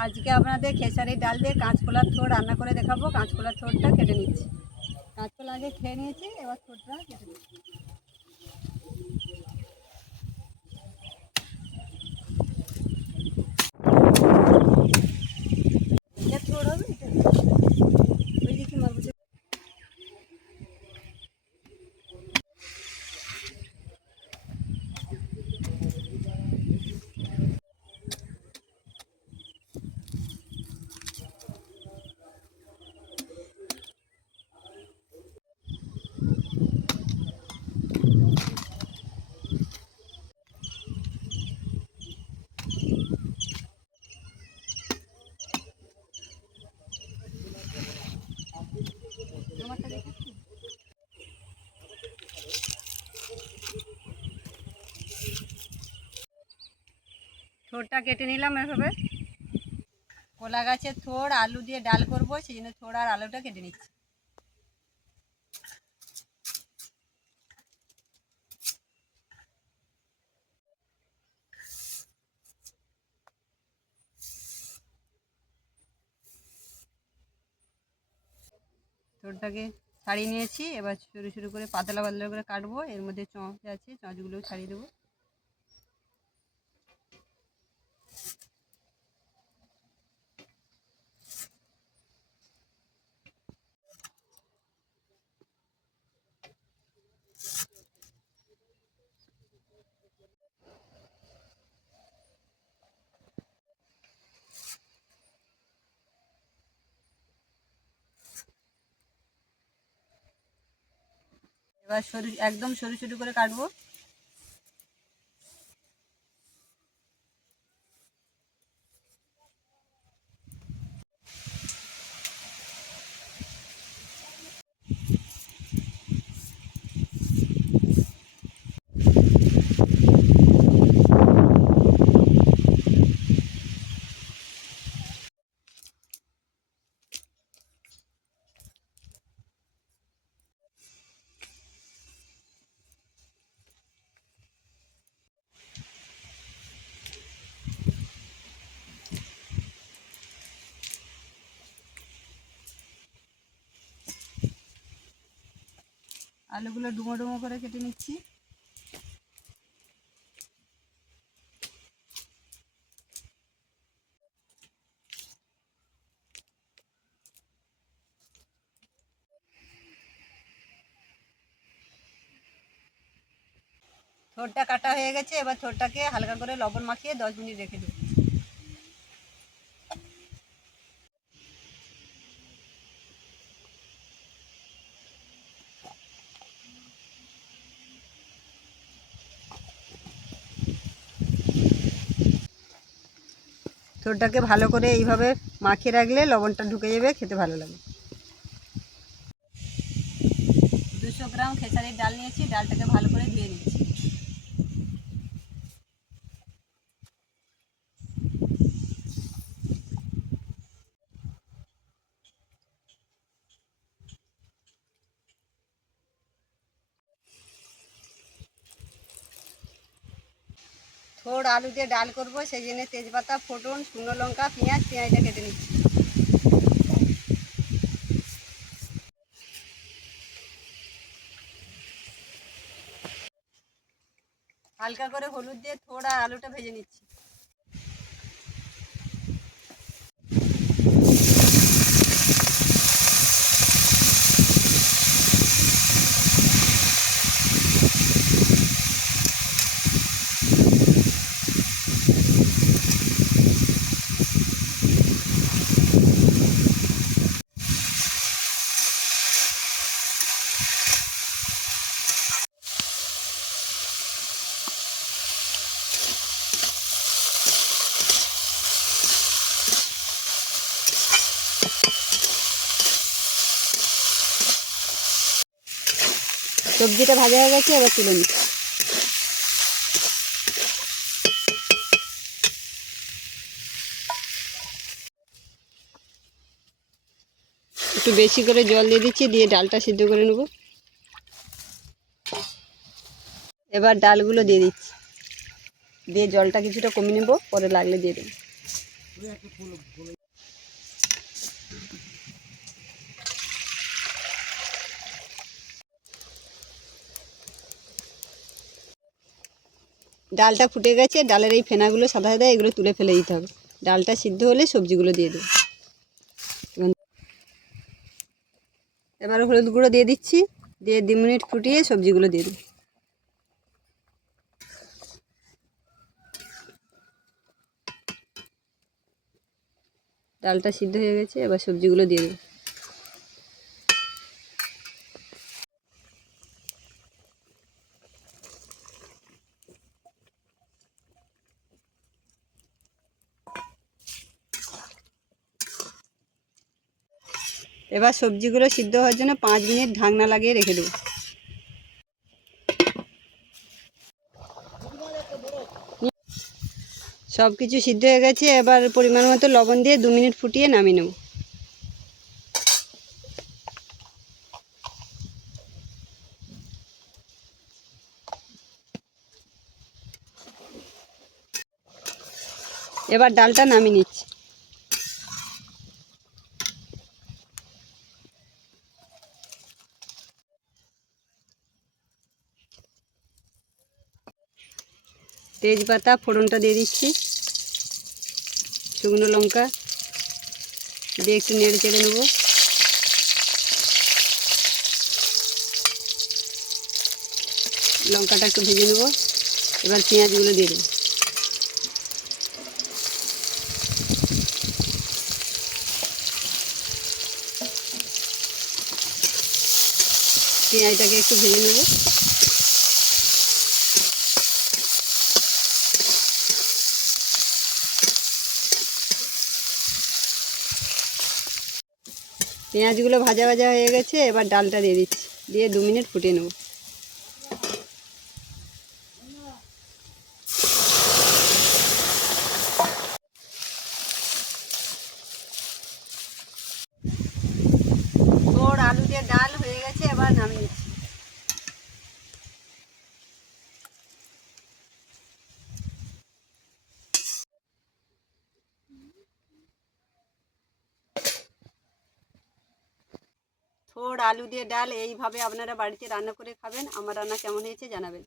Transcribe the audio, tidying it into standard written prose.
আজকে আপনাদের খেসারির ডাল দিয়ে কাঁচকলার থোড় রান্না করে দেখাবো। কাঁচকলার থোড়টা কেটে নিচ্ছি। কাঁচকলা আগে খেয়ে নিয়েছি, এবার থোড়টা কেটে নিচ্ছি। এটা থোড় হবে, এটা ওই দিকে মারবো। আমারটা দেখাচ্ছি। থোড়টা কেটে নিলাম এভাবে। কলা গাছের থোড় আলু দিয়ে ডাল করবো, সেই জন্য থোড় আর আলুটা কেটে নিচ্ছি। থোড়টাকে ছাড়িয়ে নিয়েছি, এবার সরু সরু করে পাতলা পাতলা করে কাটবো। এর মধ্যে চঁচ আছে, চঁচগুলোও ছাড়িয়ে দেবো। এবার একদম সরু সরু করে কাটবো। আলুগুলো ডুমো ডুমো করে কেটে নিচ্ছি। থোড়টা কাটা হয়ে গেছে, এবার থোড়টাকে হালকা করে লবণ মাখিয়ে 10 মিনিট রেখে দেবো। থোড়টাকে ভালো করে এইভাবে মাখিয়ে রাখলে লবণটা ঢুকে যাবে, খেতে ভালো লাগে। 200 গ্রাম খেসারির ডাল নিয়েছি, ডালটাকে ভালো করে ধুয়ে নিচ্ছি। থোড় আলু দিয়ে ডাল করবো, সেই জন্য তেজপাতা, ফোড়ন, শুকনো লঙ্কা, পেঁয়াজটা কেটে নিচ্ছি। হালকা করে হলুদ দিয়ে থোড় আর আলুটা ভেজে নিচ্ছি। সবজিটা ভাজা হয়ে গেছে, এবার তুলে নিচ্ছি। একটু বেশি করে জল দিয়ে দিচ্ছি, দিয়ে ডালটা সিদ্ধ করে নেব। এবার ডালগুলো দিয়ে দিচ্ছি, দিয়ে জলটা কিছুটা কমিয়ে নেব, পরে লাগলে দিয়ে দেবো। ডালটা ফুটে গেছে, ডালের এই ফেনাগুলো সাদা সাদা এগুলো তুলে ফেলে দিতে হবে। ডালটা সিদ্ধ হলে সবজিগুলো দিয়ে দেবো। এবার হলুদ গুঁড়ো দিয়ে দিচ্ছি, দিয়ে 2 মিনিট ফুটিয়ে সবজিগুলো দিয়ে দেবো। ডালটা সিদ্ধ হয়ে গেছে, এবার সবজিগুলো দিয়ে দেবো। এবার সবজিগুলো সিদ্ধ হওয়ার জন্য 5 মিনিট ঢাকনা লাগিয়ে রেখে দেবো। সব কিছু সিদ্ধ হয়ে গেছে, এবার পরিমাণ মতো লবণ দিয়ে 2 মিনিট ফুটিয়ে নামিয়ে নেব। এবার ডালটা নামিয়ে নিচ্ছি। তেজপাতা ফোড়নটা দিয়ে দিচ্ছি, শুকনো লঙ্কা দিয়ে একটু নেড়ে চেড়ে নেব। লঙ্কাটা একটু ভেজে নেব। এবার পেঁয়াজগুলো দিয়ে দেবো। পেঁয়াজটাকে একটু ভেজে নেব। পেঁয়াজগুলো ভাজা ভাজা হয়ে গেছে, এবার ডালটা দিয়ে দিচ্ছি, দিয়ে 2 মিনিট ফুটিয়ে নেব। ওর আলু দিয়ে ডাল হয়ে গেছে, এবার নামিয়ে নিচ্ছি। থোড় আলু দিয়ে ডাল এইভাবে আপনারা বাড়িতে রান্না করে খাবেন। আমার রান্না কেমন হয়েছে জানাবেন।